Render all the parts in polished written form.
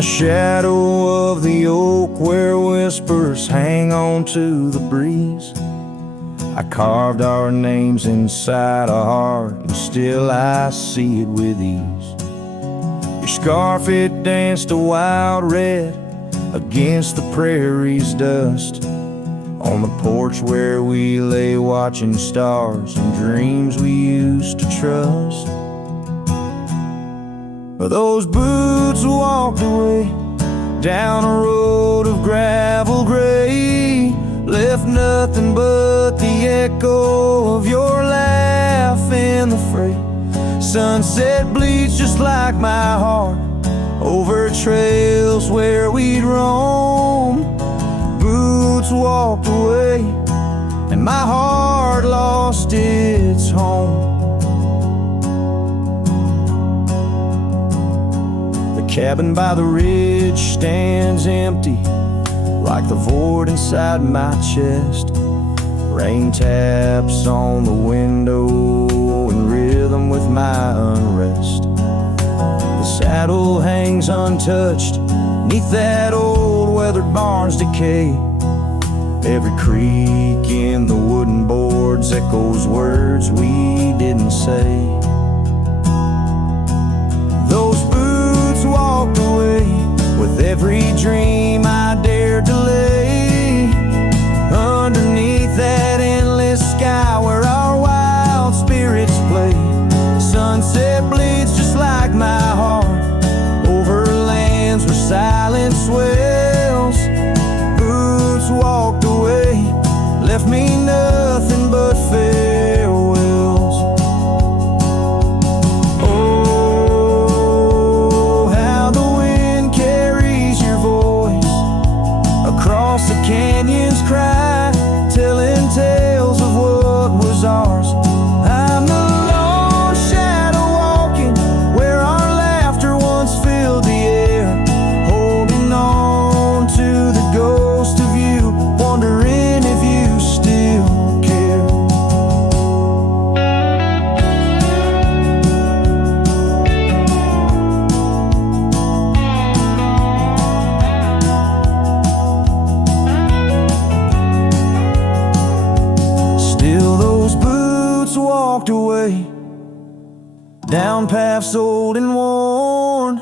the shadow of the oak where whispers hang on to the breeze, I carved our names inside a heart, and still I see it with ease. Your scarf, it danced a wild red against the prairie's dust, on the porch where we lay watching stars and dreams we used to trust. Those boots walked away down a road of gravel gray, left nothing but the echo of your laugh in the fray. Sunset bleeds just like my heart over trails where we'd roam. Boots walked away and my heart lost its home. The cabin by the ridge stands empty, like the void inside my chest. Rain taps on the window in rhythm with my unrest. The saddle hangs untouched neath that old weathered barn's decay. Every creak in the wooden boards echoes words we didn't say. Those boots walked away with every dream I dared to lay underneath that endless sky where our wild spirits play. Sunset bleeds just like my heart over lands where silence swells. Boots walked away, left me nothing but farewells. Oh, how the wind carries your voice across the canyon's cry, telling tales of what was ours. I'm the lone shadow walking where our laughter once filled the air, holding on to the ghost of you, wondering if you still care. Still those boots walked away down paths old and worn,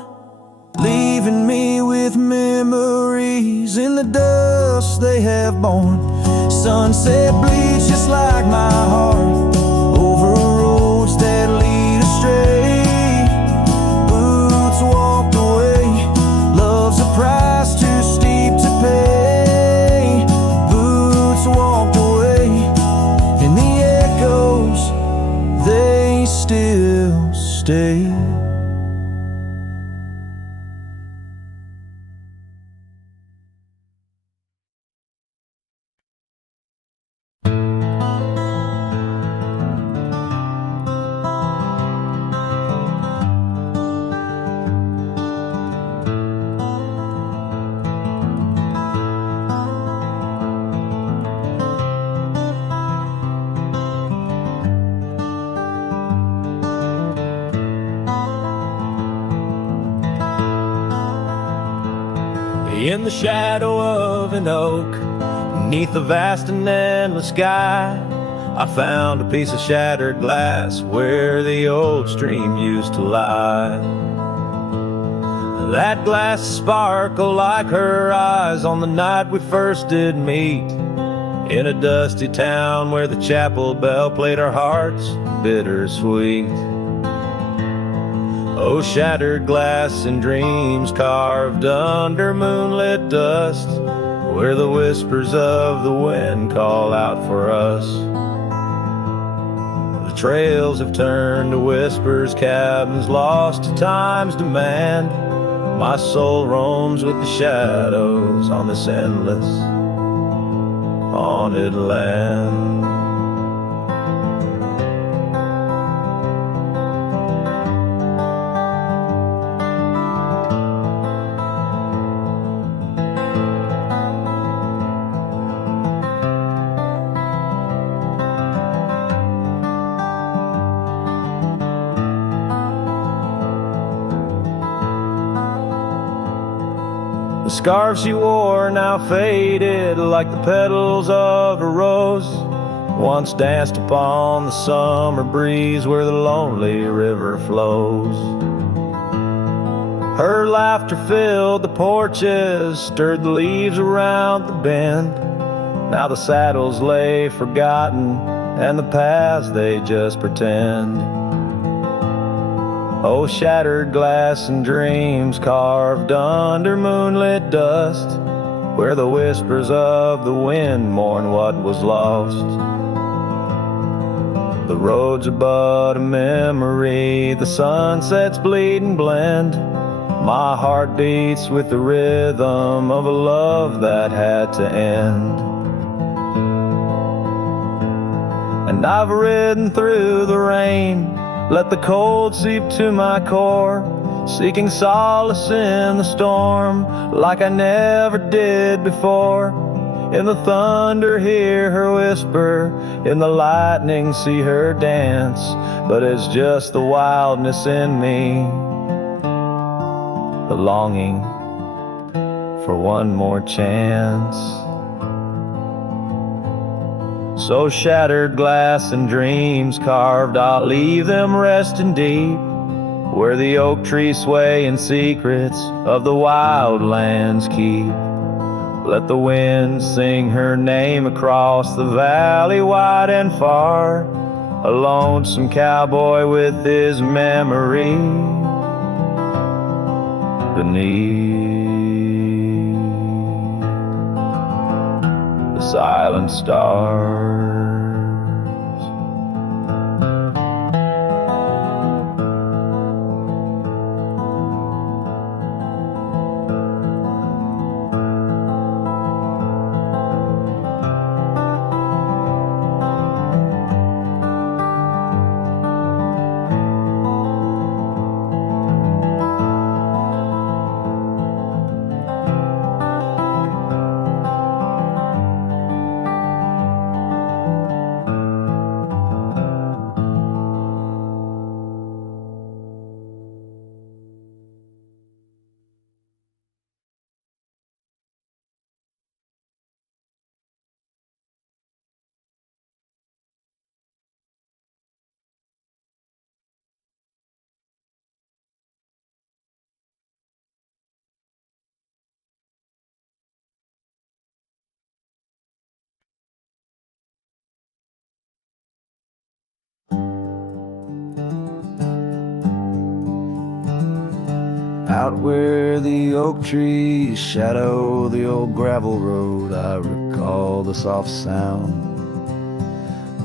leaving me with memories in the dust they have borne. Sunset bleeds just like my heart over roads that lead astray. Boots walked away, love's a price too steep to pay. Boots walked away, and the echoes, they still stay. In the shadow of an oak, neath the vast and endless sky, I found a piece of shattered glass where the old stream used to lie. That glass sparkled like her eyes on the night we first did meet, in a dusty town where the chapel bell played our hearts bittersweet. Oh, shattered glass and dreams carved under moonlit dust, where the whispers of the wind call out for us. The trails have turned to whispers, cabins lost to time's demand. My soul roams with the shadows on this endless haunted land. scarf she wore now faded like the petals of a rose, once danced upon the summer breeze where the lonely river flows. Her laughter filled the porches, stirred the leaves around the bend. Now the saddles lay forgotten, and the paths they just pretend. Oh, shattered glass and dreams carved under moonlit dust, where the whispers of the wind mourn what was lost. The roads are but a memory, the sunsets bleed and blend. My heart beats with the rhythm of a love that had to end. And I've ridden through the rain, let the cold seep to my core, seeking solace in the storm like I never did before. In the thunder hear her whisper, in the lightning see her dance, but it's just the wildness in me, the longing for one more chance. So shattered glass and dreams carved, I'll leave them resting deep, where the oak trees sway in secrets of the wild lands keep. Let the wind sing her name across the valley wide and far, a lonesome cowboy with his memory beneath the silent stars. Out where the oak trees shadow the old gravel road, I recall the soft sound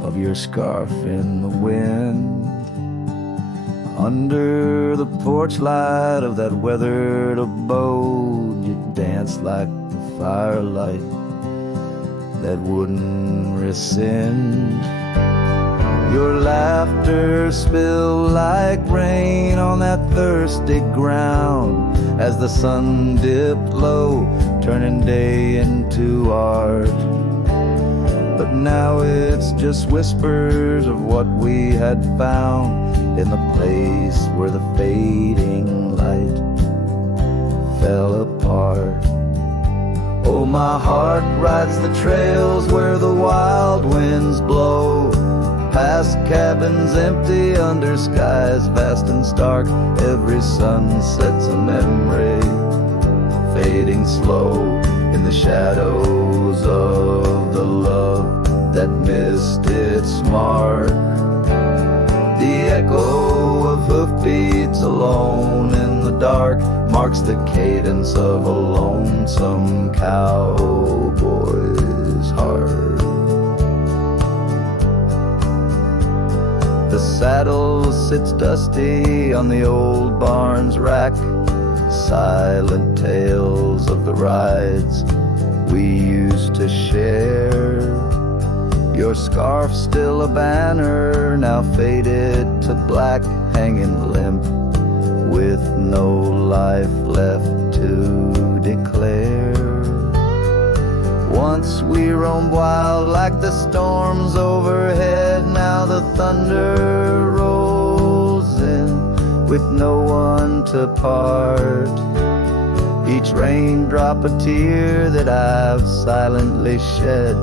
of your scarf in the wind. Under the porch light of that weathered abode, you danced like the firelight that wouldn't rescind. Your laughter spilled like rain on that thirsty ground as the sun dipped low, turning day into art. But now it's just whispers of what we had found in the place where the fading light fell apart. Oh, my heart rides the trails where the wild winds blow, past cabins empty under skies vast and stark. Every sunset's a memory, fading slow in the shadows of the love that missed its mark. The echo of hoofbeats alone in the dark marks the cadence of a lonesome cowboy's heart. The saddle sits dusty on the old barn's rack, silent tales of the rides we used to share. Your scarf still a banner, now faded to black, hanging limp with no life left to declare. Once we roamed wild like the storms overhead, now the thunder rolls in with no one to part. each raindrop a tear that I've silently shed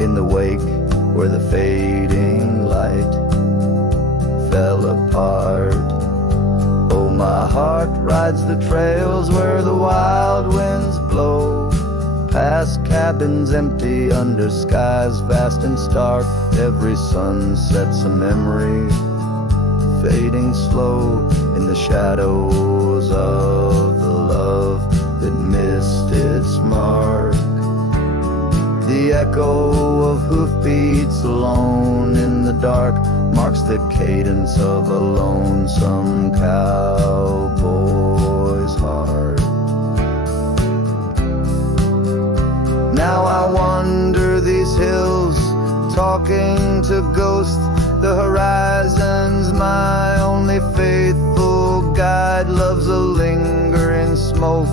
in the wake where the fading light fell apart. Oh, my heart rides the trails where the wild winds blow, past cabins empty under skies vast and stark. Every sunset's a memory, fading slow in the shadows of the love that missed its mark. The echo of hoofbeats alone in the dark marks the cadence of a lonesome cowboy's heart. Now I wander these hills, talking to ghosts. The horizon's my only faithful guide. Love's a lingering smoke.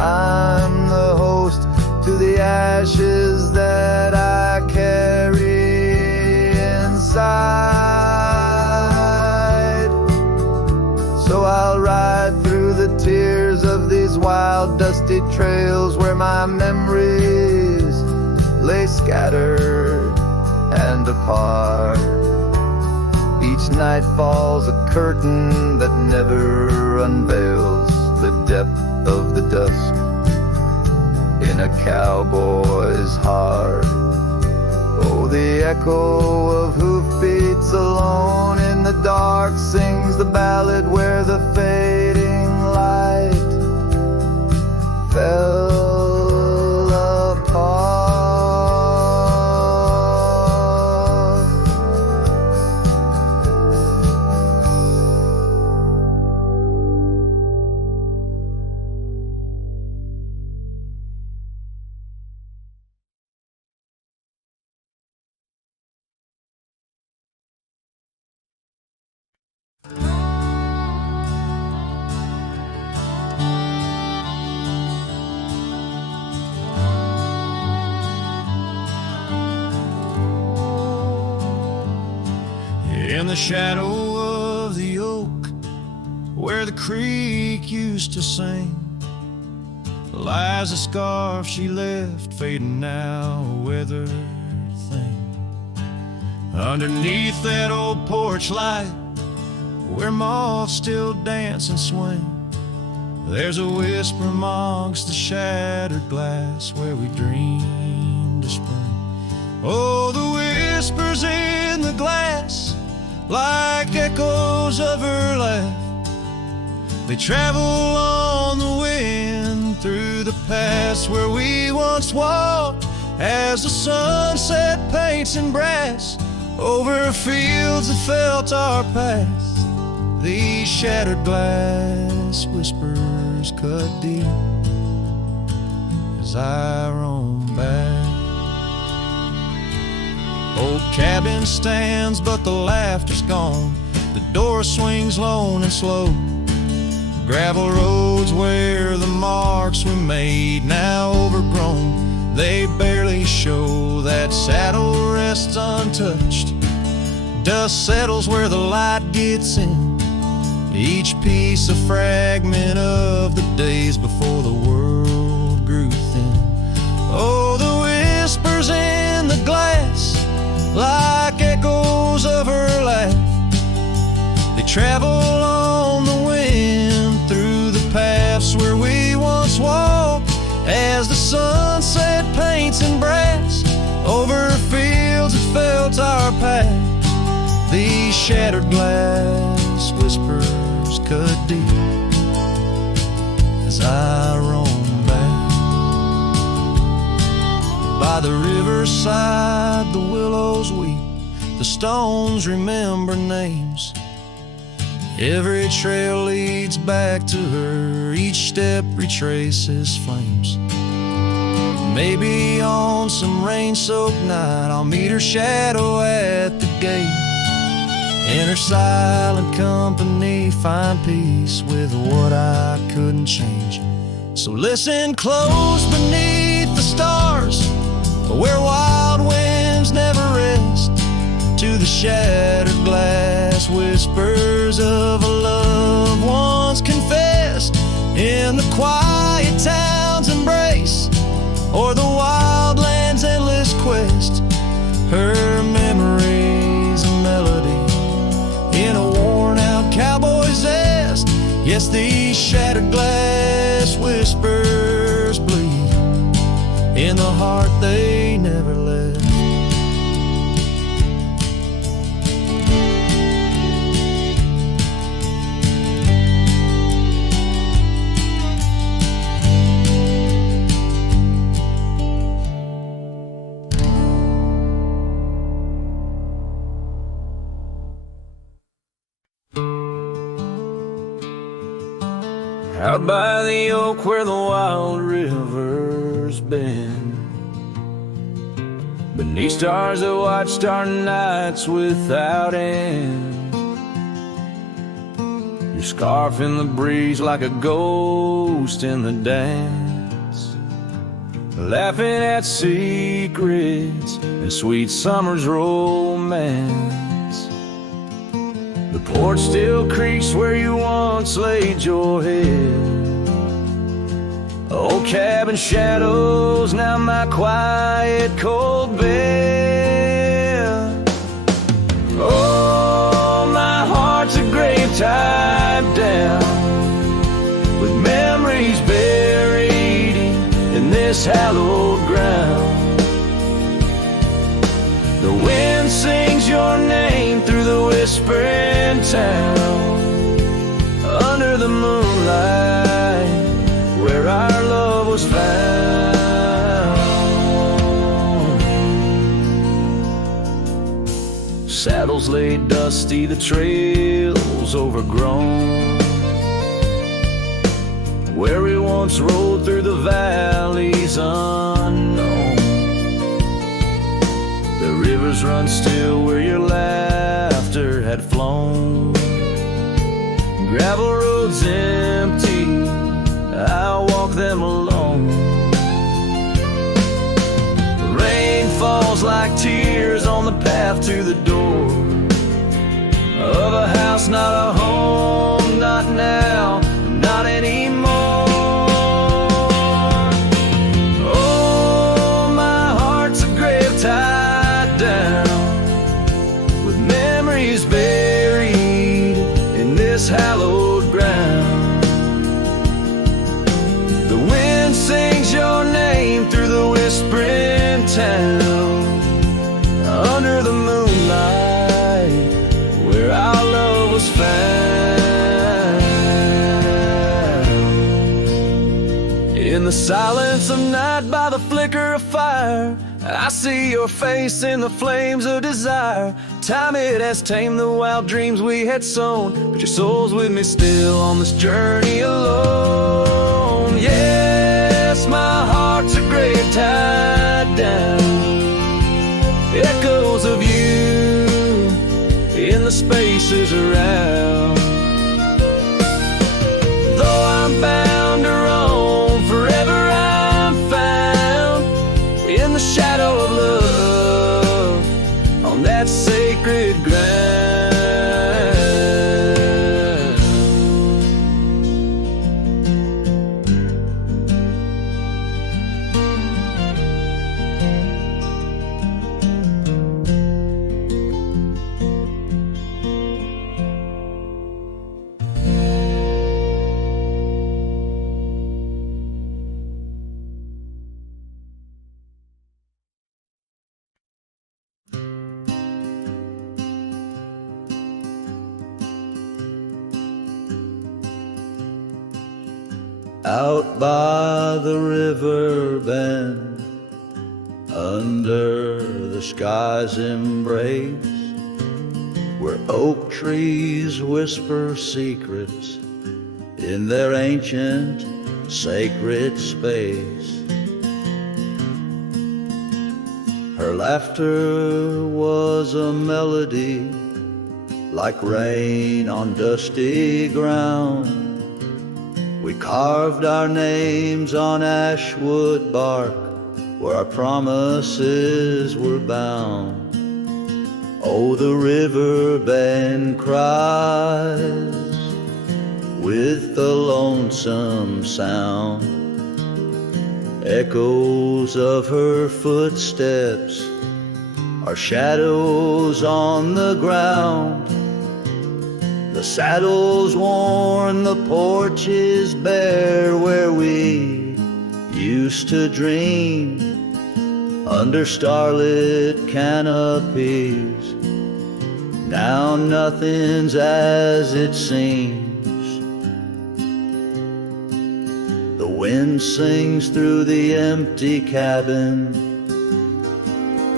I'm the host to the ashes that I carry inside. So I'll ride through the tears of these wild, dusty trails where my memories lay scattered and apart. Each night falls a curtain that never unveils the depth of the dusk in a cowboy's heart. Oh, the echo of hoofbeats alone in the dark sings the ballad where the fading light fell apart. In the shadow of the oak, where the creek used to sing, lies a scarf she left, fading now, a weathered thing. Underneath that old porch light, where moths still dance and swing, there's a whisper amongst the shattered glass where we dreamed of spring. Oh, the whispers in the glass, like echoes of her laugh, they travel on the wind through the past where we once walked, as the sunset paints in brass over fields that felt our past. These shattered glass whispers cut deep as I roam back. Old cabin stands, but the laughter's gone. The door swings lone and slow. Gravel roads where the marks we made, now overgrown, they barely show. That saddle rests untouched. Dust settles where the light gets in. Each piece a fragment of the days before the world grew thin. Oh, the whispers in the glass, like echoes of her laugh, they travel on the wind through the paths where we once walked, as the sunset paints in brass over fields that felt our past. These shattered glass whispers cut deep as I roam back. By the riverside the willows weep, the stones remember names. Every trail leads back to her, each step retraces flames. Maybe on some rain-soaked night I'll meet her shadow at the gate. In her silent company find peace with what I couldn't change. So listen close beneath the stars, where wild winds never rest, to the shattered glass whispers of a love once confessed. In the quiet her memories a melody in a worn-out cowboy's zest. Yes, these shattered glass whispers bleed in the heart they never left. Out by the oak where the wild river's been, beneath stars that watched our nights without end, your scarf in the breeze like a ghost in the dance, laughing at secrets and sweet summer's romance. The porch still creaks where you once laid your head. Old cabin shadows, now my quiet cold bed. Oh, my heart's a grave tied down, with memories buried in this hallowed ground. The wind sings your name through the whispering town, under the moonlight where our love was found. Saddles laid dusty, the trails overgrown, where we once rode through the valleys unknown. The rivers run still where your laughter had flown. Gravel roads empty, I'll walk them alone. Rain falls like tears on the path to the door of a house, not a home, not now, not anymore. Oh, my heart's a grave tied down, with memories buried in this hallowed ground. The wind sings your name through the whispering town, under the moonlight where our love was found. In the silence of night by the flicker of fire, I see your face in the flames of desire. Time it has tamed the wild dreams we had sown, but your soul's with me still on this journey alone. Yes, my heart's a grave tied down, echoes of you in the spaces around. Though I'm bound to roam, forever I'm found in the shadow of love on that sacred ground. Out by the river bend, under the sky's embrace, where oak trees whisper secrets in their ancient sacred space. Her laughter was a melody, like rain on dusty ground. We carved our names on ashwood bark, where our promises were bound. Oh, the river bend cries with a lonesome sound. Echoes of her footsteps our shadows on the ground. The saddle's worn, the porch is bare, where we used to dream under starlit canopies. Now nothing's as it seems. The wind sings through the empty cabin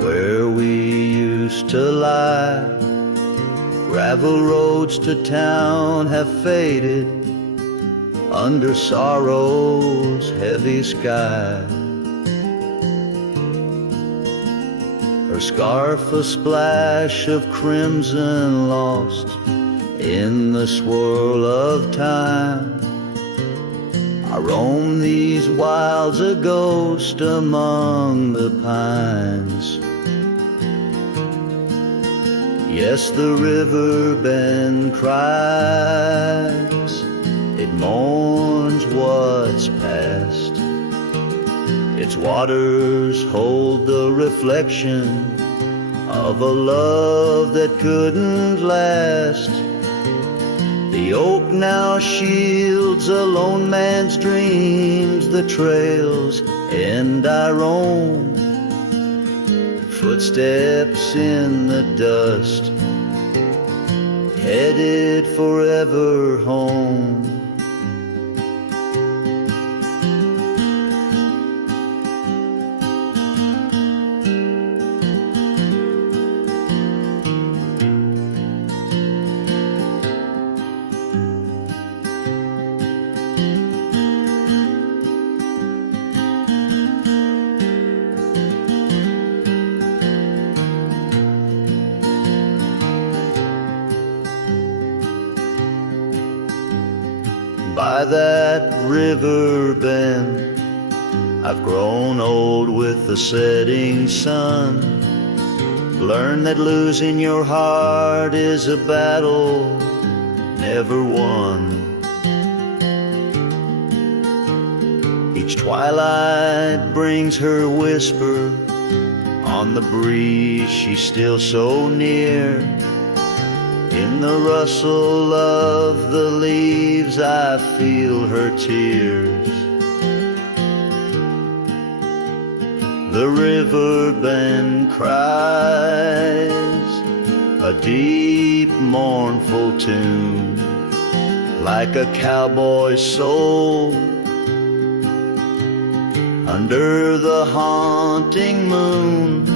where we used to lie. Gravel roads to town have faded under sorrow's heavy sky. Her scarf a splash of crimson lost in the swirl of time. I roam these wilds a ghost among the pines. Yes, the river bend cries, it mourns what's past. Its waters hold the reflection of a love that couldn't last. The oak now shields a lone man's dreams, the trails and I roam. Footsteps in the dust, headed forever home. By that river bend, I've grown old with the setting sun. Learn that losing your heart is a battle never won. Each twilight brings her whisper on the breeze, she's still so near. In the rustle of the leaves I feel her tears. The river bend cries a deep mournful tune, like a cowboy's soul under the haunting moon.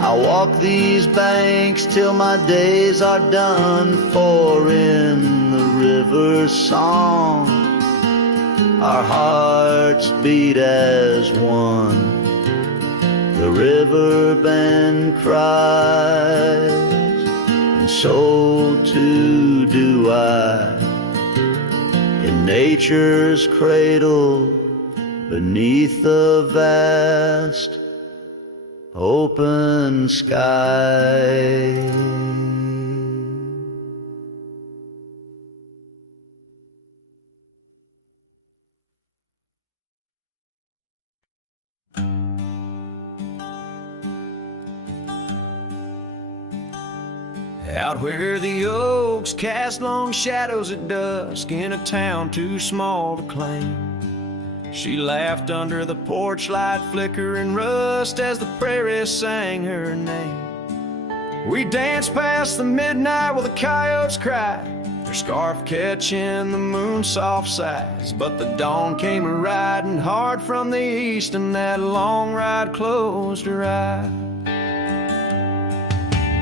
I walk these banks till my days are done, for in the river's song our hearts beat as one. The river bend cries, and so too do I, in nature's cradle beneath the vast open sky. Out where the oaks cast long shadows at dusk in a town too small to claim, she laughed under the porch light flicker and rust as the prairie sang her name. We danced past the midnight while the coyotes cried, their scarf catching the moon's soft sighs. But the dawn came a-riding hard from the east, and that long ride closed her eyes.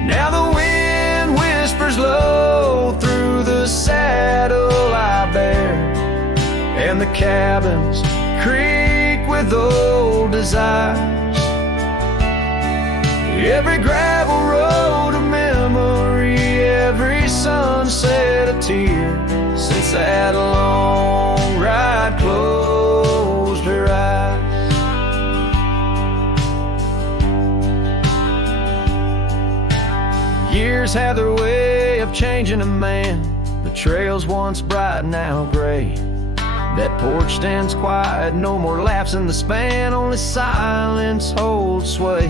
Now the wind whispers low through the saddle I bear, and the cabins creak with old desires. Every gravel road a memory, every sunset a tear, since that long ride closed her eyes. Years have their way of changing a man. The trails once bright, now gray. That porch stands quiet, no more laughs in the span, only silence holds sway.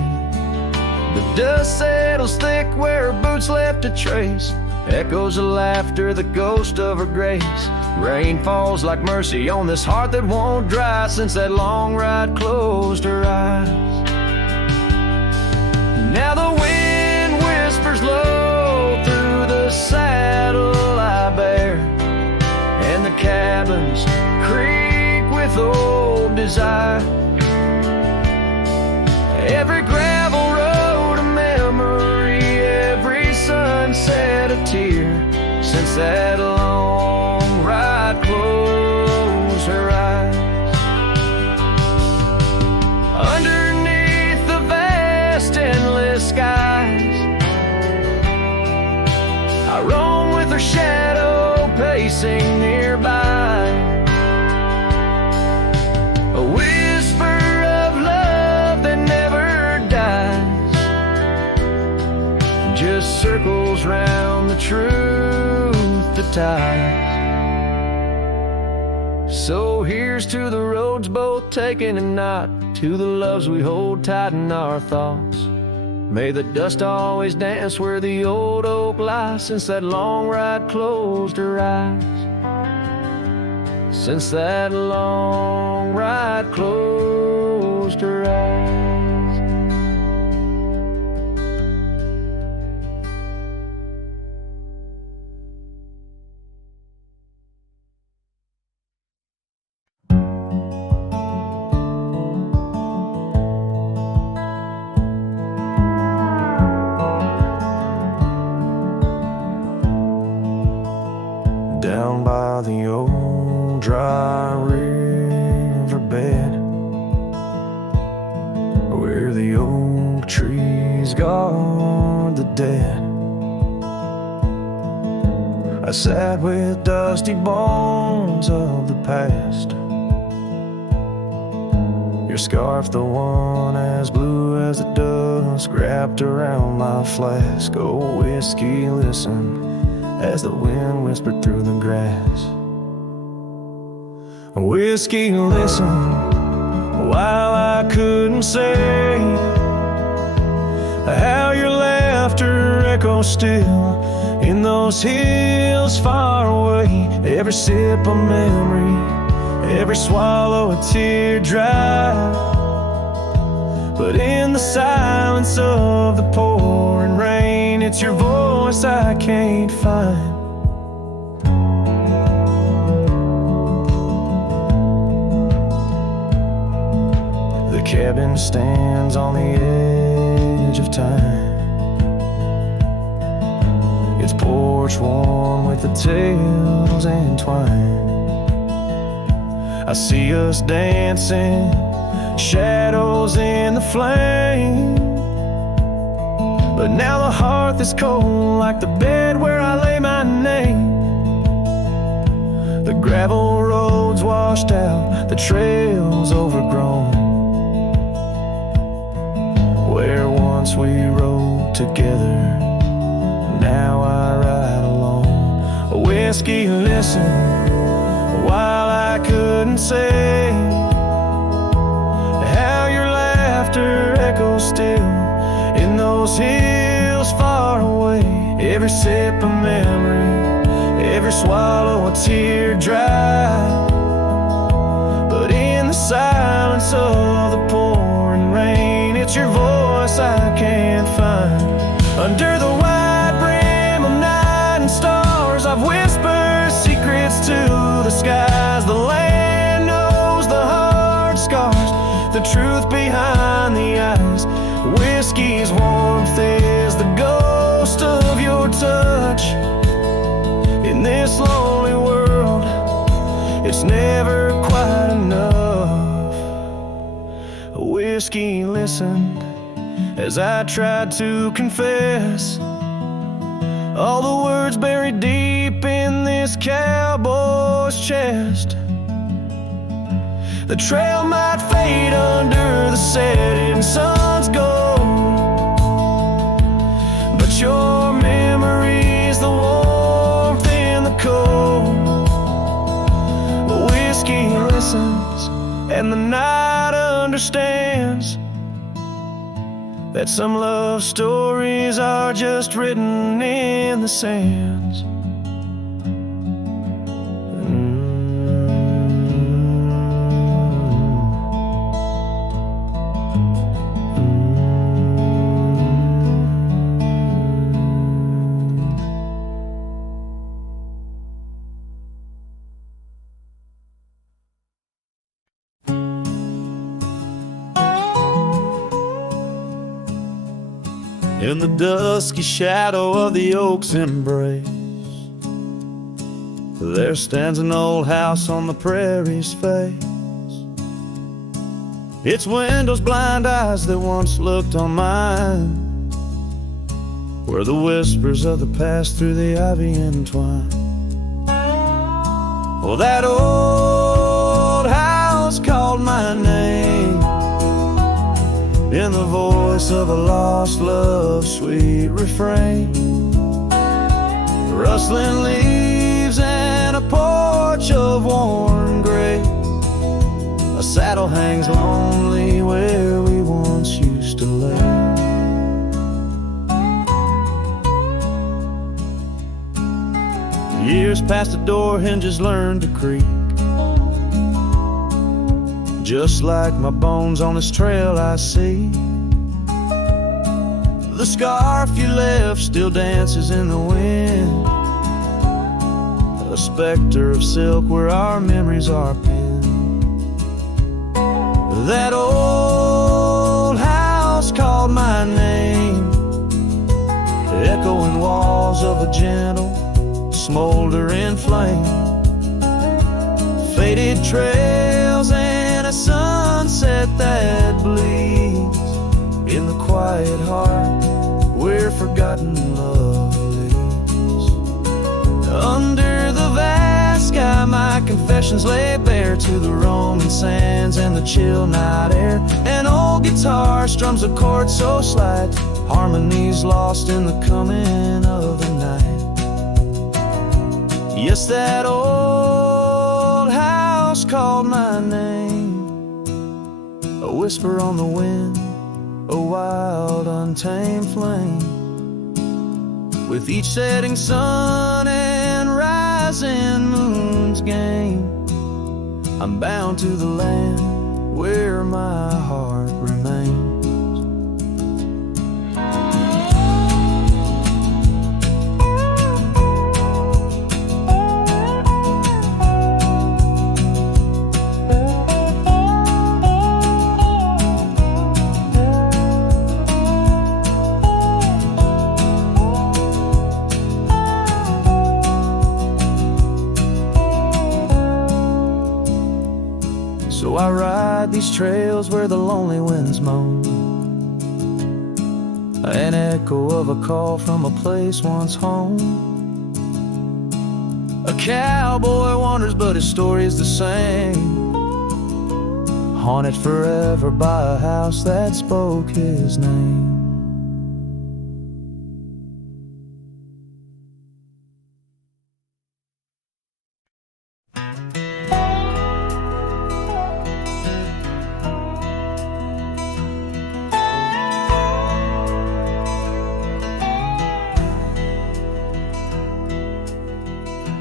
The Dust settles thick where her boots left a trace. Echoes of laughter, the ghost of her grace. Rain falls like mercy on this heart that won't dry since that long ride closed her eyes. Now the wind whispers low through the saddle I bear, and the cabins creak with old desire. Every gravel road a memory, every sunset a tear, since that long ride closed her eyes. Underneath the vast endless skies, I roam with her shadow pacing nearby. A whisper of love that never dies, just circles round the truth that ties. So here's to the roads both taken and not, to the loves we hold tight in our thoughts. May the dust always dance where the old oak lies, since that long ride closed her eyes. Since that long ride closed her eyes. Down by the old dry riverbed, where the oak trees guard the dead, I sat with dusty bones of the past. Your scarf, the one as blue as the dusk, wrapped around my flask. Oh, whiskey, listen as the wind whispered through the grass. Whiskey, listen, while I couldn't say how your laughter echoes still in those hills far away. Every sip a memory, every swallow a teardrop, but in the silence of the pouring rain, it's your voice I can't find. The cabin stands on the edge of time, its porch warm with the tales entwined. I see us dancing, shadows in the flame, but now the hearth is cold like the bed where I lay my name. The gravel roads washed out, the trails overgrown, where once we rode together, now I ride alone. A whiskey, listen, while I couldn't say how your laughter echoes still in those hills far away. Every sip a memory, every swallow a teardrop, but in the silence of the pouring rain, it's your voice I can't find. Under the wide brim of night and stars, I've whispered secrets to the skies. The land knows the hard scars, the truth behind the eyes. Whiskey's warmth is the ghost of your touch. In this lonely world, it's never quite enough. Whiskey, listen, as I tried to confess all the words buried deep in this cowboy's chest. The trail might fade under the setting sun's gold, but your memory's the warmth in the cold. Whiskey listens and the night understands that some love stories are just written in the sands. In the dusky shadow of the oak's embrace, there stands an old house on the prairie's face. Its windows blind eyes that once looked on mine, where the whispers of the past through the ivy entwine. Well, that old house called my name in the voice of a lost love's sweet refrain. Rustling leaves and a porch of worn gray, a saddle hangs lonely where we once used to lay. Years past the door hinges learned to creak, just like my bones on this trail I see. The scarf you left still dances in the wind, a specter of silk where our memories are pinned. That old house called my name, echoing walls of a gentle, smoldering flame. Faded trails and a sunset that bleeds in the quiet heart where forgotten love lives. Under the vast sky my confessions lay bare to the roaming sands and the chill night air. An old guitar strums a chord so slight, harmonies lost in the coming of the night. Yes, that old house called my name, a whisper on the wind, a wild untamed flame. With each setting sun and rising moon's game, I'm bound to the land where my heart remains. So I ride these trails where the lonely winds moan, an echo of a call from a place once home. A cowboy wanders but his story's the same, haunted forever by a house that spoke his name.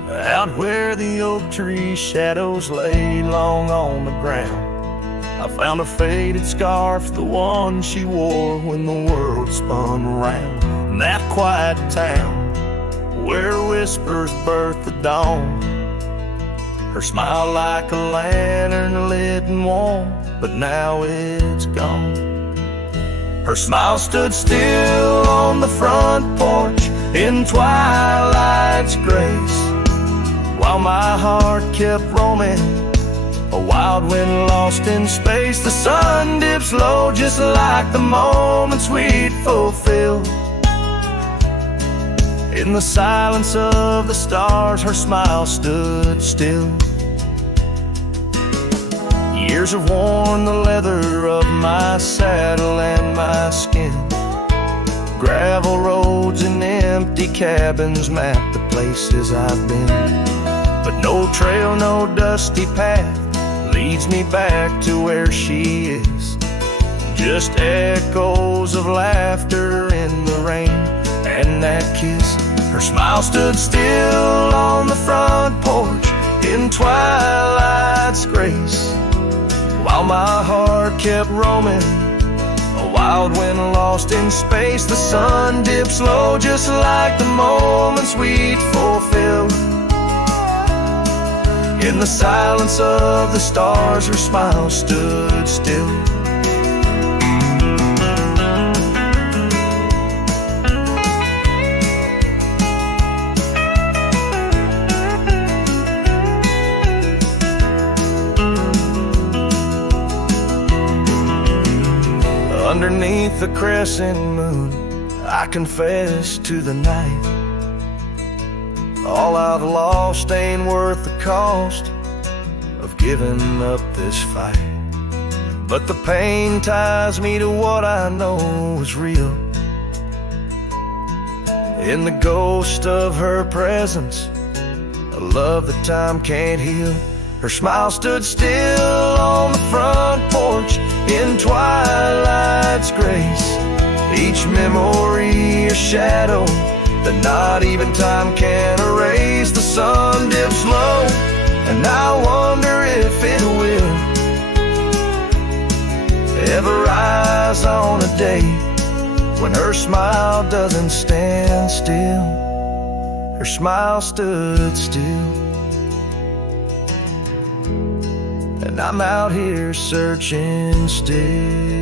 Out where the oak tree shadows lay long on the ground, I found a faded scarf, the one she wore when the world spun around. In that quiet town where whispers birth the dawn, her smile like a lantern lit and warm, but now it's gone. Her smile stood still on the front porch in twilight's grace, while my heart kept roaming, a wild wind lost in space. The sun dips low just like the moments we'd fulfill. In the silence of the stars, her smile stood still. Years have worn the leather of my saddle and my skin. Gravel roads and empty cabins map the places I've been, but no trail, no dusty path leads me back to where she is. just echoes of laughter in the rain. And that kiss, her smile stood still on the front porch in twilight's grace, while my heart kept roaming, a wild wind lost in space. The sun dipped slow, just like the moments we'd fulfilled. In the silence of the stars, her smile stood still. Underneath the crescent moon, I confess to the night, all I've lost ain't worth the cost of giving up this fight. But the pain ties me to what I know is real. In the ghost of her presence, a love that time can't heal. Her smile stood still on the front porch in twilight's grace, each memory a shadow that not even time can erase. The sun dips low, and I wonder if it will ever rise on a day when her smile doesn't stand still. Her smile stood still, and I'm out here searching still.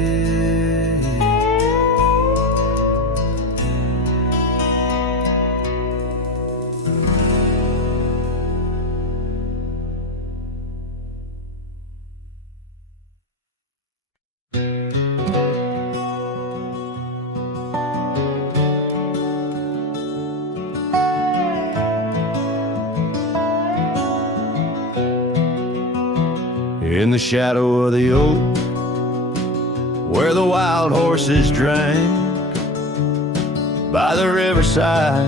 In the shadow of the oak, where the wild horses drank, by the riverside,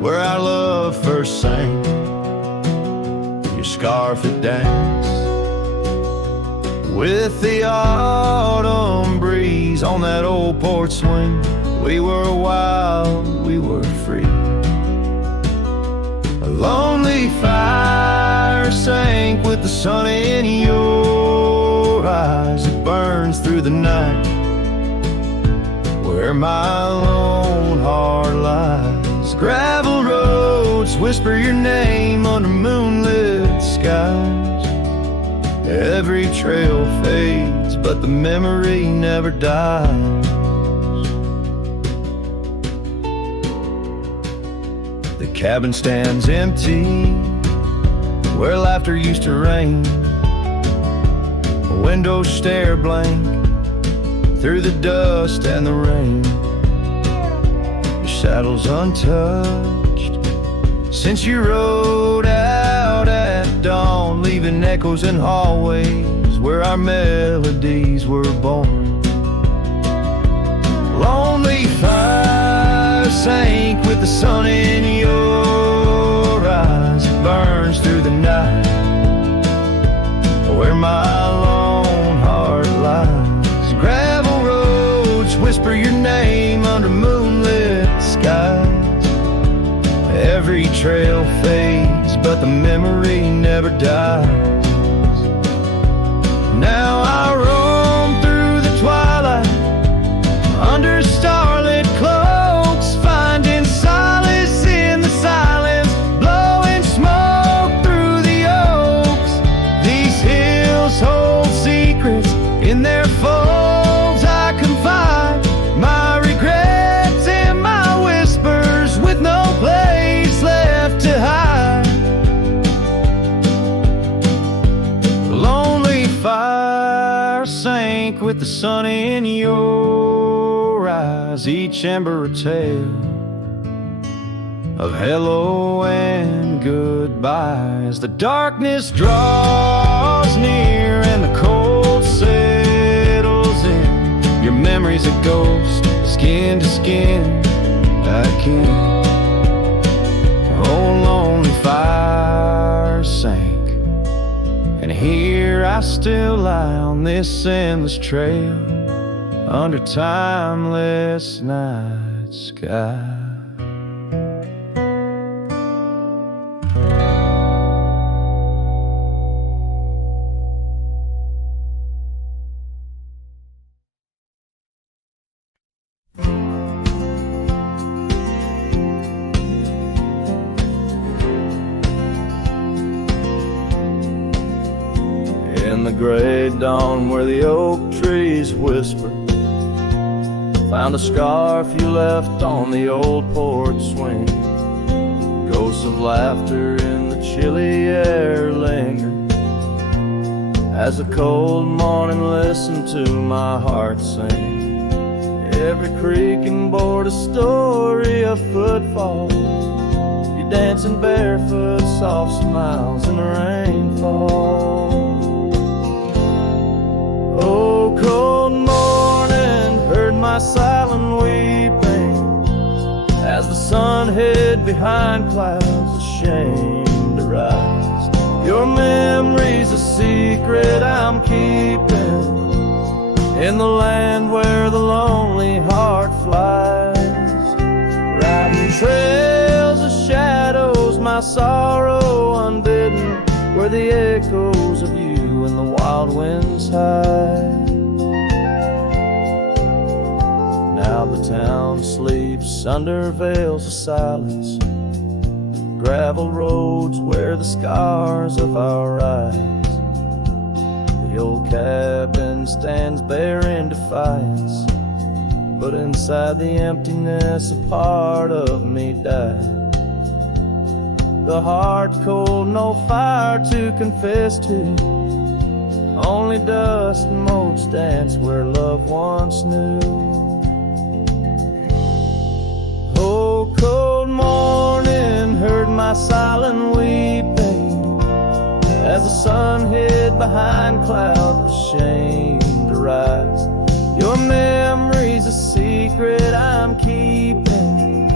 where our love first sank, your scarf it danced with the autumn breeze on that old porch swing. We were wild, we were free. A lonely fire sank with the sun in your eyes. It burns through the night where my lone heart lies. Gravel roads whisper your name under moonlit skies. Every trail fades, but the memory never dies. The cabin stands empty where laughter used to reign. Windows stare blank through the dust and the rain. Your saddle's untouched since you rode out at dawn, leaving echoes in hallways where our melodies were born. Lonely fire sank with the sun in your eyes. It burns through the night where my lone heart lies. Gravel roads whisper your name under moonlit skies. Every trail fades, but the memory never dies. Now I roam through the twilight under starlit cloaks, finding solace in the silence, blowing smoke through the oaks. These hills hold secrets in their folds. I confide my regrets and my whispers with no place left to hide. The lonely fire sank with the sun in your eyes. Each ember a tale of hello and goodbye. As the darkness draws near and the cold settles in, your memory's a ghost, skin to skin. I can't. Oh, lonely fire sank, and here I still lie on this endless trail. under timeless night sky. In the gray dawn where the oak trees whisper, found a scarf you left on the old porch swing. Ghosts of laughter in the chilly air linger as the cold morning listened to my heart sing. Every creaking board a story of footfall, you dancing barefoot, soft smiles in the rainfall. Oh, cold morning, heard my silent weeping as the sun hid behind clouds, ashamed to rise. Your memory's a secret I'm keeping in the land where the lonely heart flies, riding trails of shadows, my sorrow unbidden, where the echoes of you and the wild winds hide. Now the town sleeps under veils of silence, gravel roads wear the scars of our eyes. The old cabin stands bare in defiance, but inside the emptiness a part of me died. The heart cold, no fire to confess to, only dust and motes dance where love once knew. Oh, cold morning, heard my silent weeping as the sun hid behind clouds, ashamed to rise. Your memory's a secret I'm keeping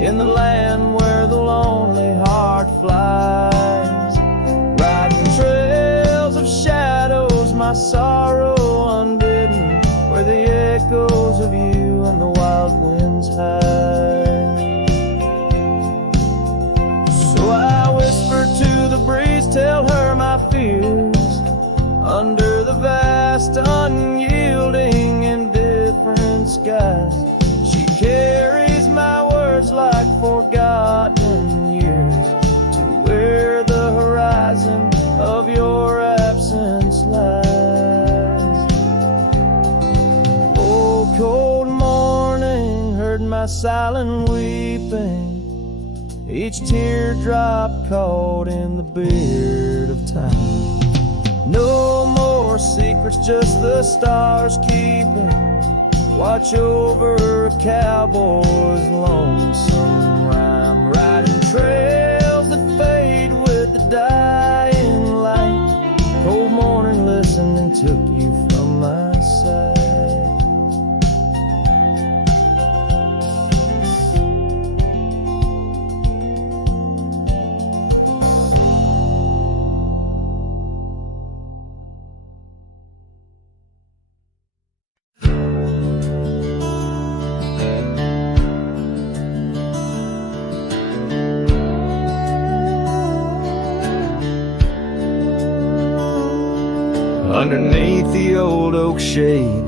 in the land where the lonely heart flies, riding trails of shadows, my sorrow unbidden, where the echoes of you and the wild winds hide. So I whisper to the breeze, tell her my fears, under the vast, unyielding, indifferent skies. She carries my words like forgotten years to where the horizon of your absence lies. Oh, cold morning, heard my silent weeping, each teardrop caught in the beard of time. No more secrets, just the stars keeping watch over a cowboy's lonesome rhyme, riding trails that fade with the dying light. Cold morning listening took you from my side. Underneath the old oak shade,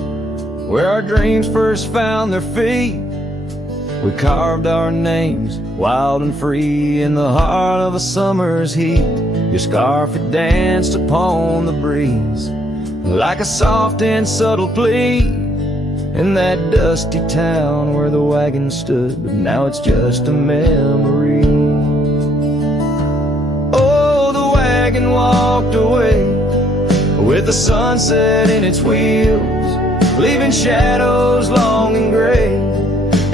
where our dreams first found their feet, we carved our names wild and free in the heart of a summer's heat. Your scarf had danced upon the breeze like a soft and subtle plea in that dusty town where the wagon stood, but now it's just a memory. Oh, the wagon walked away with the sunset in its wheels, leaving shadows long and gray,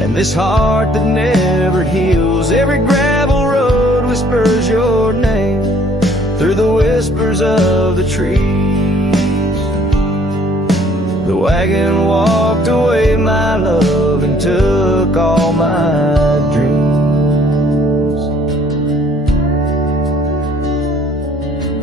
and this heart that never heals. Every gravel road whispers your name through the whispers of the trees. The wagon walked away, my love, and took all my dreams.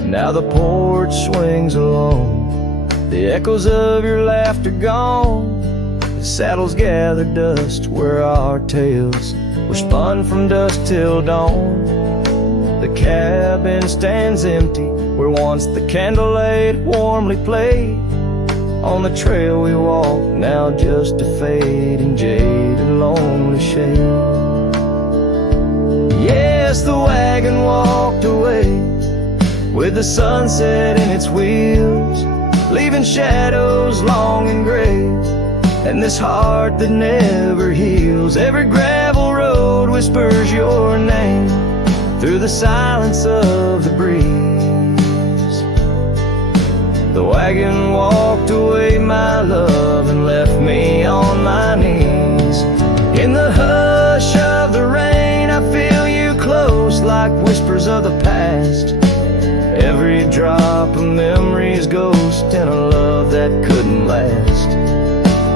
Now the porch swings alone, the echoes of your laughter gone. The saddles gather dust where our tales were spun from dusk till dawn. The cabin stands empty where once the candlelight warmly played. On the trail we walk, now just a fading jade and lonely shade. Yes, the wagon walked away with the sunset in its wheels, leaving shadows long and gray, and this heart that never heals. Every gravel road whispers your name through the silence of the breeze. The wagon walked away, my love, and left me on my knees. In the hush of the rain, I feel you close like whispers of the past. Every drop of memory's ghost in a love that couldn't last.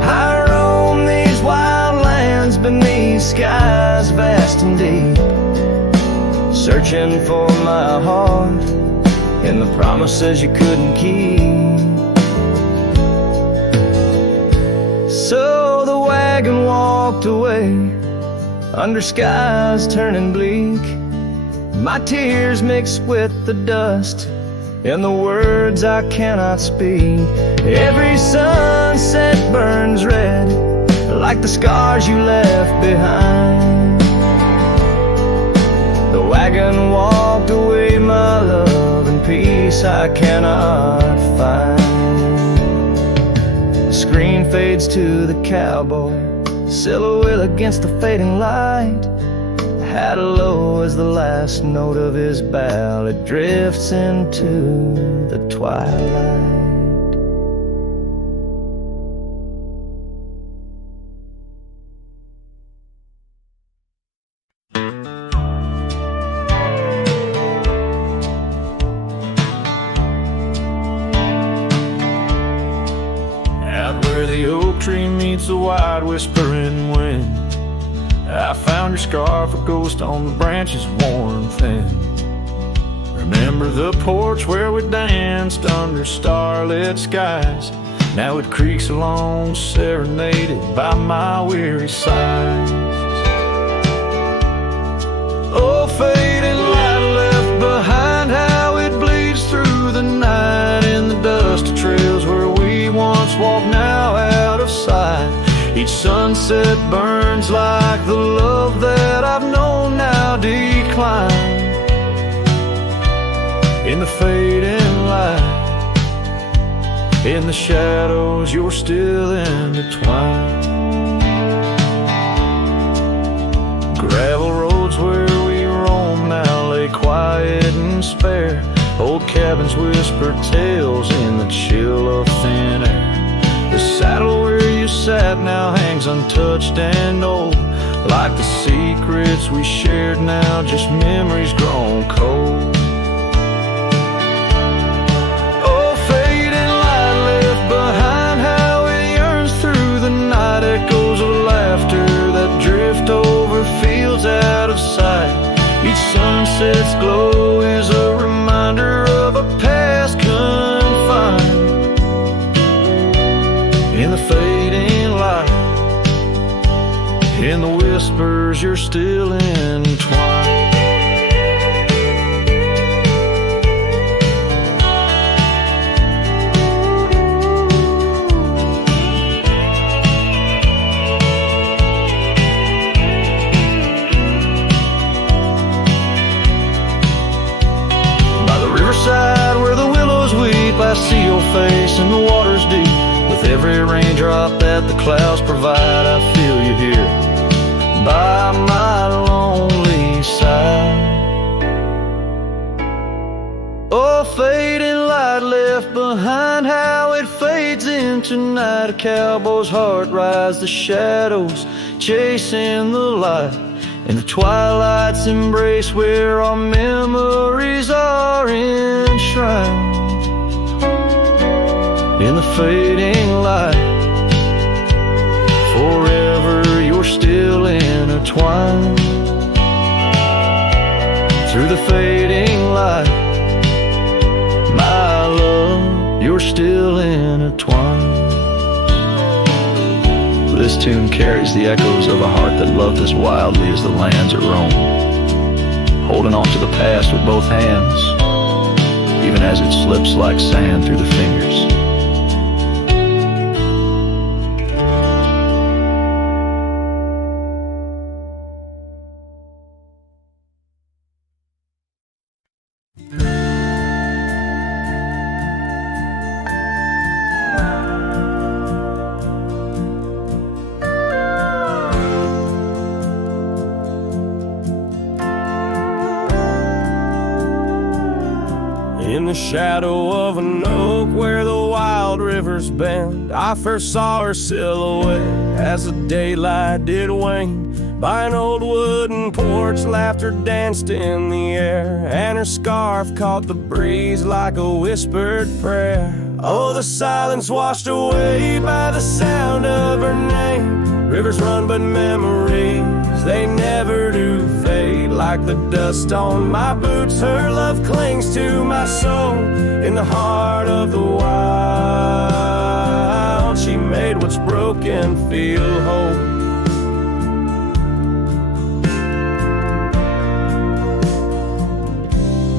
I roam these wild lands beneath skies vast and deep, searching for my heart and the promises you couldn't keep. So the wagon walked away under skies turning bleak. My tears mixed with the dust and the words I cannot speak. Every sunset burns red like the scars you left behind. The wagon walked away, my love, and peace I cannot find. The screen fades to the cowboy, silhouette against the fading light. How low as the last note of his ballad drifts into the twilight. Tree meets the wide whispering wind, I found your scarf, a ghost on the branches worn thin. Remember the porch where we danced under starlit skies. Now it creaks along, serenaded by my weary sighs. Oh, faded light left behind, how it bleeds through the night in the dusty trails where we once walked, now out of sight. Each sunset burns like the love that I've known now decline. In the fading light, in the shadows, you're still intertwined. Gravel roads where we roam now lay quiet and spare. Old cabins whisper tales in the chill of thin air. The saddle where you sat now hangs untouched and old, like the secrets we shared now just memories grown cold. Oh, fading light left behind, how it yearns through the night. Echoes of laughter that drift over fields out of sight. Each sunset's glow is a reminder of a past confined. In the fading light, in the whispers, you're still entwined. By the riverside where the willows weep, I see your face in the water's deep. With every raindrop that the clouds provide, I feel you here by my lonely side. Oh, fading light left behind, how it fades into night. A cowboy's heart rides the shadows, chasing the light. In the twilight's embrace where our memories are enshrined. In the fading light, forever you're still intertwined. Through the fading light, my love, you're still intertwined. This tune carries the echoes of a heart that loved as wildly as the lands it roamed, holding on to the past with both hands, even as it slips like sand through the fingers. In the shadow of an oak where the wild rivers bend, I first saw her silhouette as the daylight did wane. By an old wooden porch, laughter danced in the air, and her scarf caught the breeze like a whispered prayer. Oh, the silence washed away by the sound of her name. Rivers run but memories, they never do fade. Like the dust on my boots, her love clings to my soul. In the heart of the wild, she made what's broken feel whole.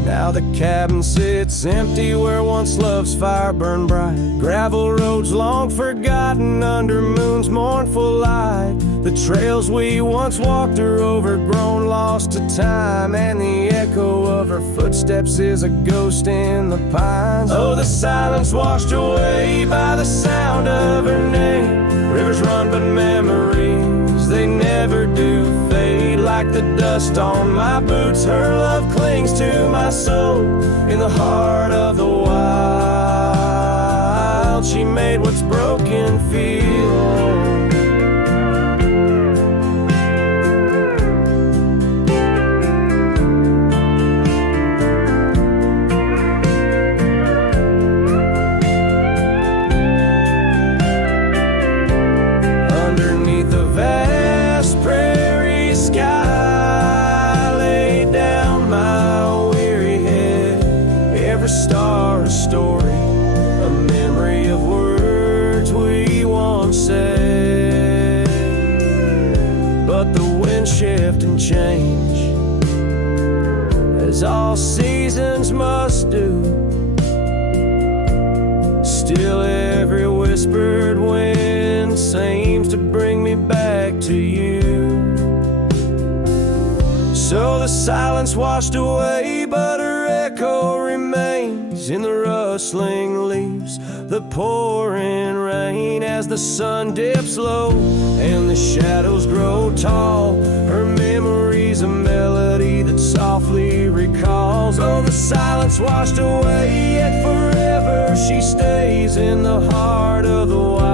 Now the cabin sits empty where once love's fire burned bright. Gravel roads long forgotten under moon's mournful light. The trails we once walked are overgrown, lost to time, and the echo of her footsteps is a ghost in the pines. Oh, the silence washed away by the sound of her name. Rivers run but memories, they never do fade. Like the dust on my boots, her love clings to my soul. In the heart of the wild, she made what's broken feel whole. Underneath the vast prairie sky, lay down my weary head. Every star a story, a memory of words we once said. But the wind shift and change, as all seasons must do. Still every whispered wind seems to bring me back to you. So the silence washed away, but her echo remains in the rustling leaves, the pouring rain. As the sun dips low and the shadows grow tall, her memory's a melody that softly recalls. Oh, the silence washed away, yet forever she stays in the heart of the wild,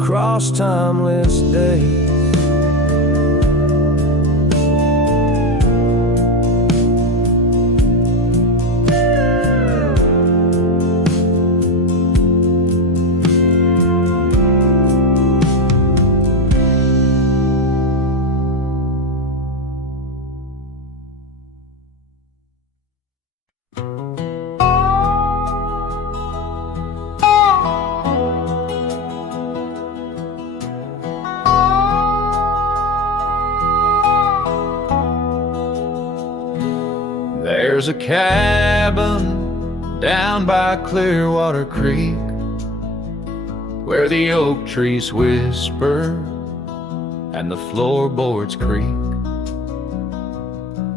across timeless days. There's a cabin down by Clearwater Creek where the oak trees whisper and the floorboards creak.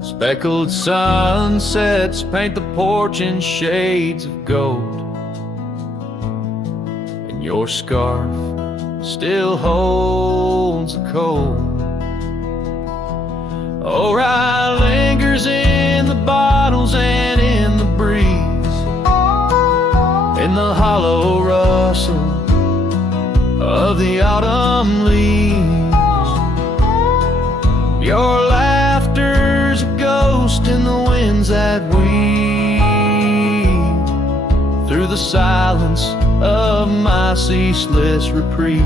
Speckled sunsets paint the porch in shades of gold, and your scarf still holds the cold. Oh, rye lingers in the bottles and in the breeze, in the hollow rustle of the autumn leaves. Your laughter's a ghost in the winds that weave through the silence of my ceaseless reprieve.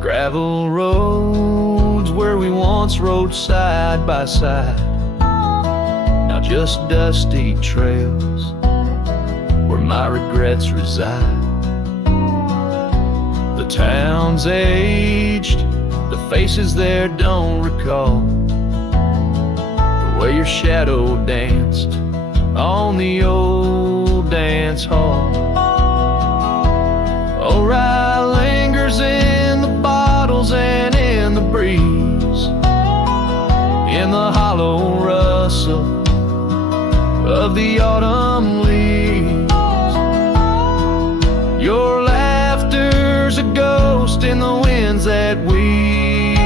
Gravel roads where we once rode side by side, now now just dusty trails where my regrets reside. The town's aged, the faces there don't recall the way your shadow danced on the old dance hall. Oh, rye lingers in the bottles and in the breeze, in the hollow rustle of the autumn leaves. Your laughter's a ghost in the winds that weave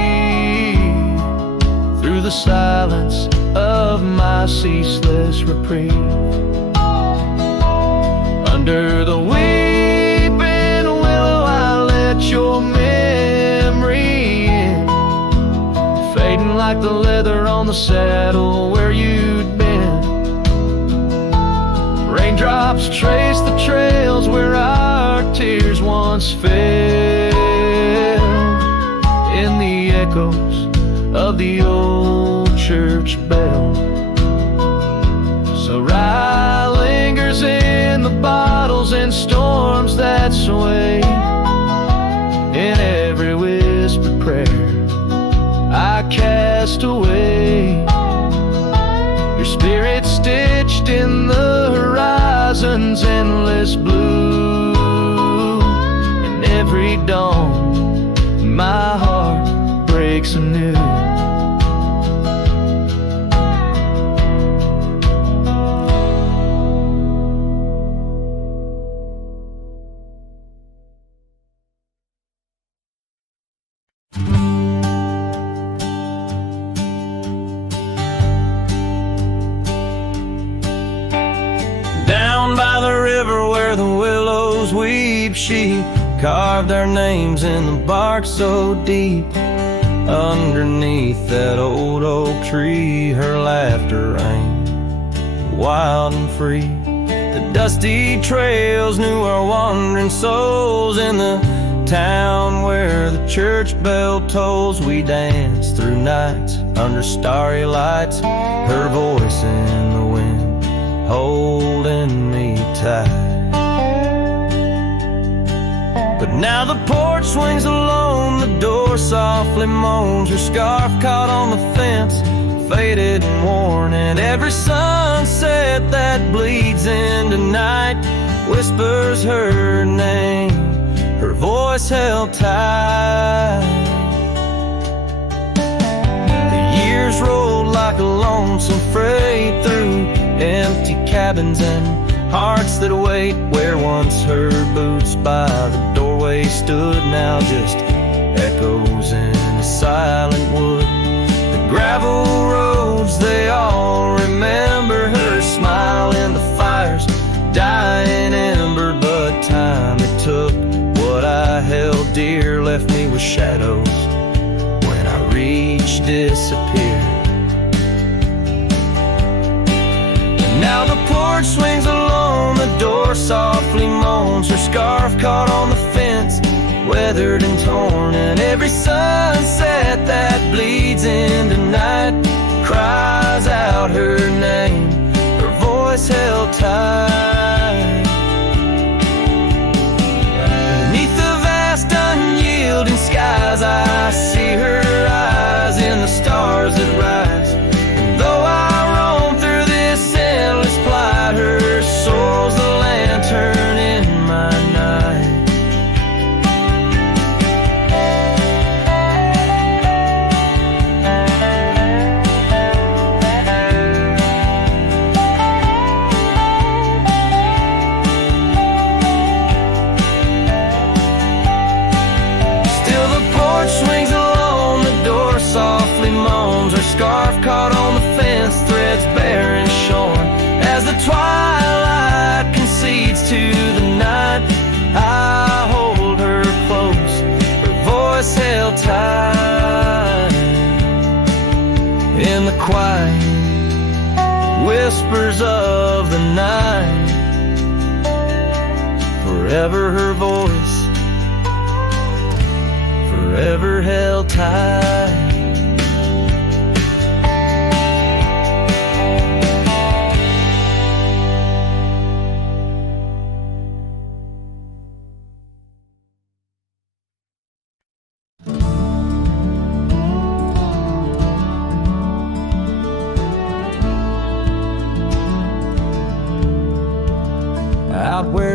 through the silence of my ceaseless reprieve. Under the weeping willow I let your memory in, fading like the leather on the saddle where you'd been. Raindrops trace the trails where our tears once fell, in the echoes of the old church bell. So rye lingers in the bottles and storms that sway, in every whispered prayer I cast away. Your spirit stitched in the horizon's endless blue, and every dawn my heart breaks anew. She carved their names in the bark so deep. Underneath that old oak tree, her laughter rang wild and free. The dusty trails knew our wandering souls. In the town where the church bell tolls, we danced through nights under starry lights, her voice in the wind holding me tight. But now the porch swings alone, the door softly moans, her scarf caught on the fence, faded and worn, and every sunset that bleeds into night whispers her name, her voice held tight. The years rolled like a lonesome freight through empty cabins and hearts that wait, where once her boots by the doorway stood, now just echoes in a silent wood. The gravel roads, they all remember her smile in the fire's dying ember. But time it took, what I held dear left me with shadows when I reached disappear. Now the porch swings alone, the door softly moans, her scarf caught on the fence, weathered and torn, and every sunset that bleeds into night cries out her name, her voice held tight. Beneath the vast unyielding skies, I see her eyes in the stars that rise, and though I her soul's the lantern in my night. Still the porch swings alone, the door softly moans, her scarf caught on the fence, threads bare and shorn. As the twilight concedes to the night, I hold her close, her voice held tight. In the quiet whispers of the night, forever her voice, forever held tight.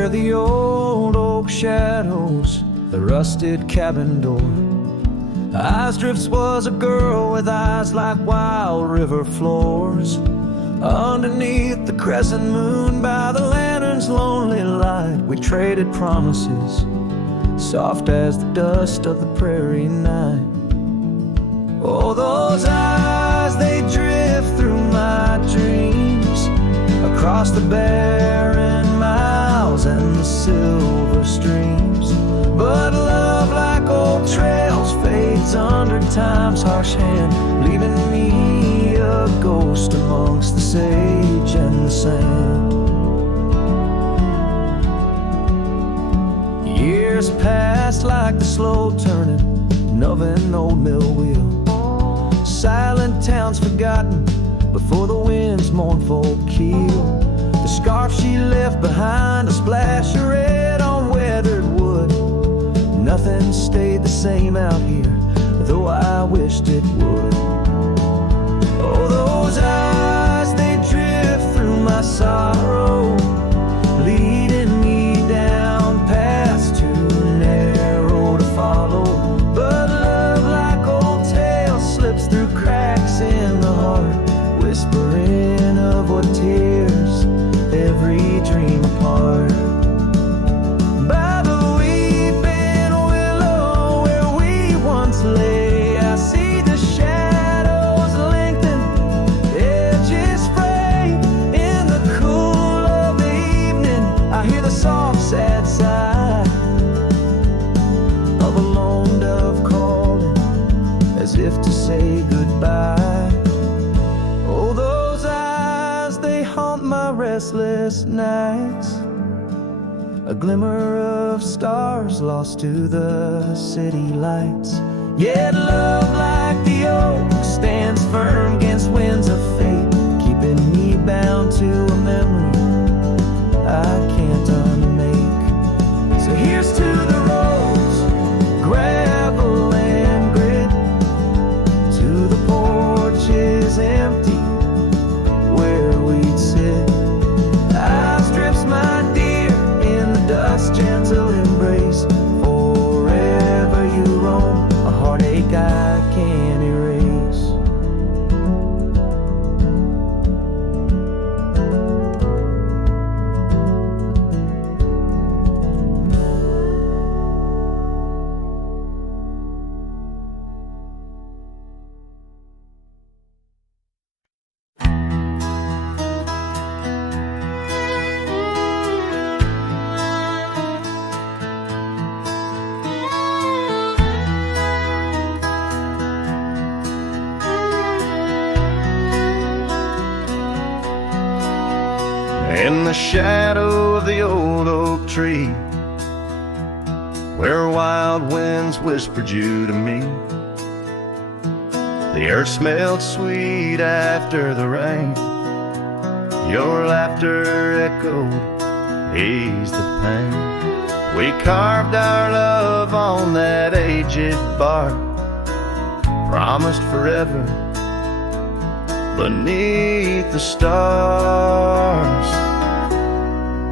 where the old oak shadows the rusted cabin door. Eyes drifts was a girl with eyes like wild river floors. Underneath the crescent moon by the lantern's lonely light, we traded promises, soft as the dust of the prairie night. Oh, those eyes, they drift through my dreams, across the barren miles and the silver streams. But love, like old trails, fades under time's harsh hand, leaving me a ghost amongst the sage and the sand. Years passed like the slow turning of an old mill wheel. Silent towns forgotten before the wind's mournful keel. The scarf she left behind, a splash of red on weathered wood. Nothing stayed the same out here, though I wished it would. Oh, those eyes, they drift through my sorrow, leading me down paths too narrow to follow. But love, like old tales, slips through cracks in the heart, whispering of what tears every dream apart. By the weeping willow where we once lay, I see the shadows lengthen, edges fray. In the cool of the evening, I hear the soft sad sigh of a lone dove calling, as if to say goodbye. Oh, those eyes, they haunt my restless nights, a glimmer of stars lost to the city lights. Yet love, like the oak, stands firm against winds of fate, keeping me bound to a memory I can't unmake. So here's to the roads, gravel and grit, to the porches empty where we'd sit. Eyes drifts, my dear, in the dust, gentle embrace. Forever you roam, a heartache I can't erase. In the shadow of the old oak tree, where wild winds whispered you to me, the earth smelled sweet after the rain. Your laughter echoed, eased the pain. We carved our love on that aged bark, promised forever beneath the stars.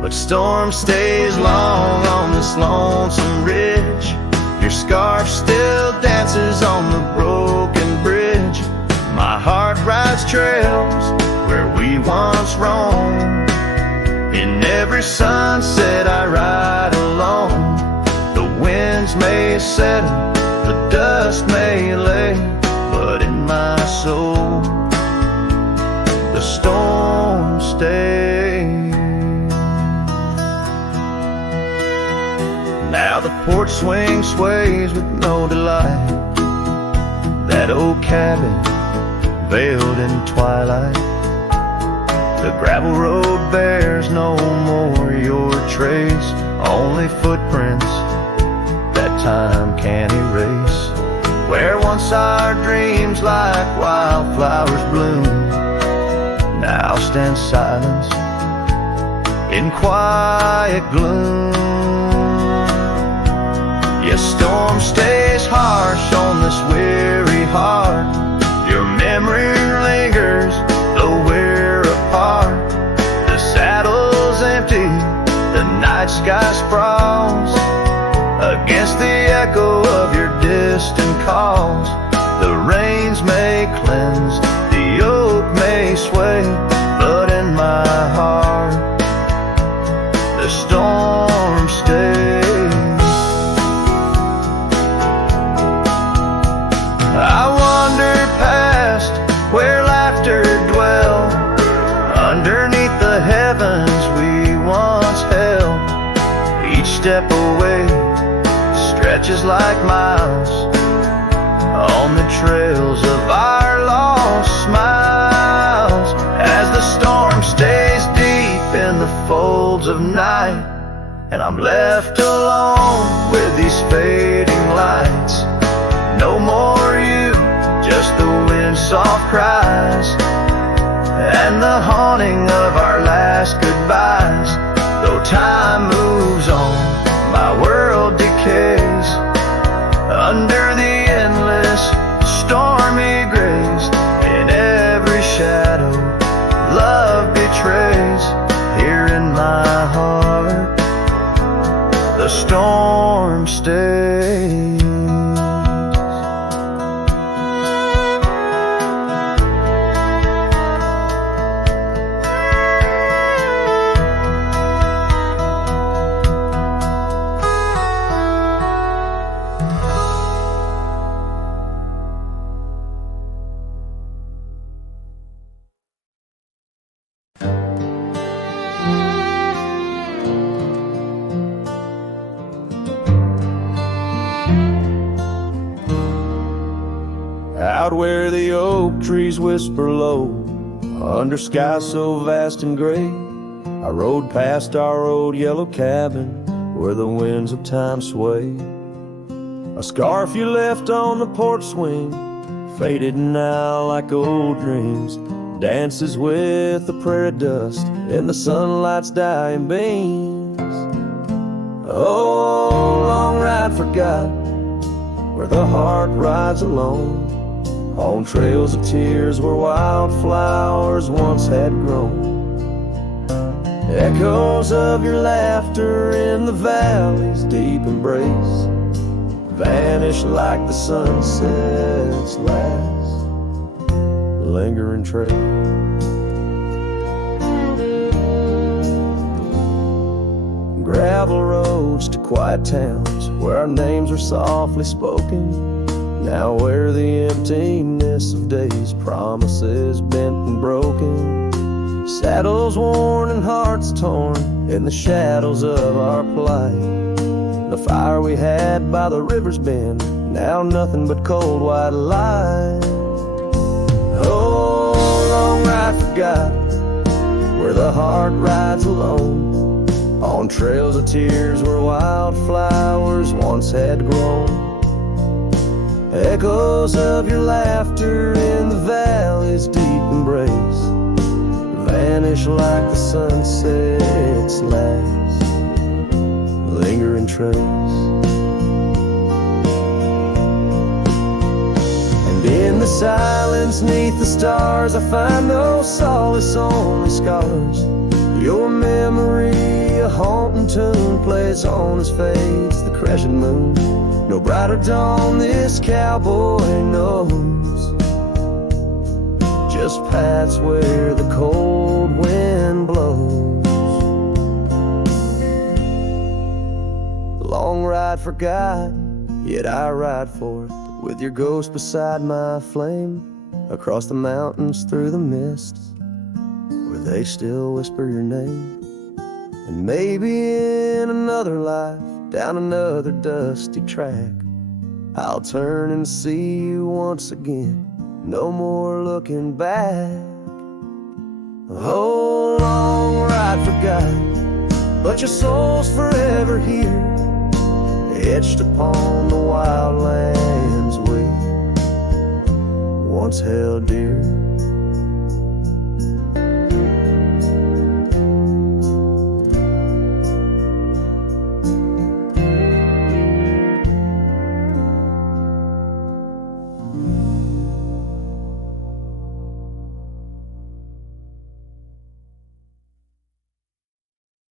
But storm stays long on this lonesome ridge. Your scarf still dances on the broken bridge. My heart rides trails where we once roamed. In every sunset I ride alone. The winds may settle, the dust may lay, but in my soul the storm stays. Now the porch swing sways with no delight, that old cabin veiled in twilight. The gravel road bears no more your trace, only footprints that time can't erase. Where once our dreams like wildflowers bloomed, now stand silence in quiet gloom. Yes, storm stays harsh on this weary heart. Your memory lingers, though we're apart. The saddle's empty, the night sky way, but in my heart the storm stays. I wander past where laughter dwelled, underneath the heavens we once held. Each step away stretches like miles on the trails of our lost smiles, as the storm stays deep in the folds of night, and I'm left alone with these fading lights. No more you, just the wind's soft cries and the haunting of our last goodbyes. Though time moves on, my world decays under the endless stormy grays. In every shadow love betrays. Here in my heart the storm stays. Out where the oak trees whisper low, under skies so vast and gray, I rode past our old yellow cabin where the winds of time sway. A scarf you left on the porch swing, faded now like old dreams, dances with the prairie dust in the sunlight's dying beams. Oh, long ride forgot, where the heart rides alone, on trails of tears where wildflowers once had grown. Echoes of your laughter in the valley's deep embrace vanish like the sunset's last lingering trace. Gravel roads to quiet towns where our names are softly spoken, now where the emptiness of days, promises bent and broken, saddles worn and hearts torn in the shadows of our plight. The fire we had by the river's bend, now nothing but cold white light. Oh, long ride forgot, where the heart rides alone, on trails of tears where wildflowers once had grown. Echoes of your laughter in the valley's deep embrace vanish like the sunset's last lingering trace. And in the silence neath the stars, I find no solace, only scars. Your memory, a haunting tune, plays on as fades the crescent moon. No brighter dawn this cowboy knows, just paths where the cold wind blows. The long ride forgot, yet I ride forth with your ghost beside my flame, across the mountains through the mists where they still whisper your name. And maybe in another life, down another dusty track, I'll turn and see you once again, no more looking back. Oh, long ride forgot, but your soul's forever here, etched upon the wild lands we once held dear.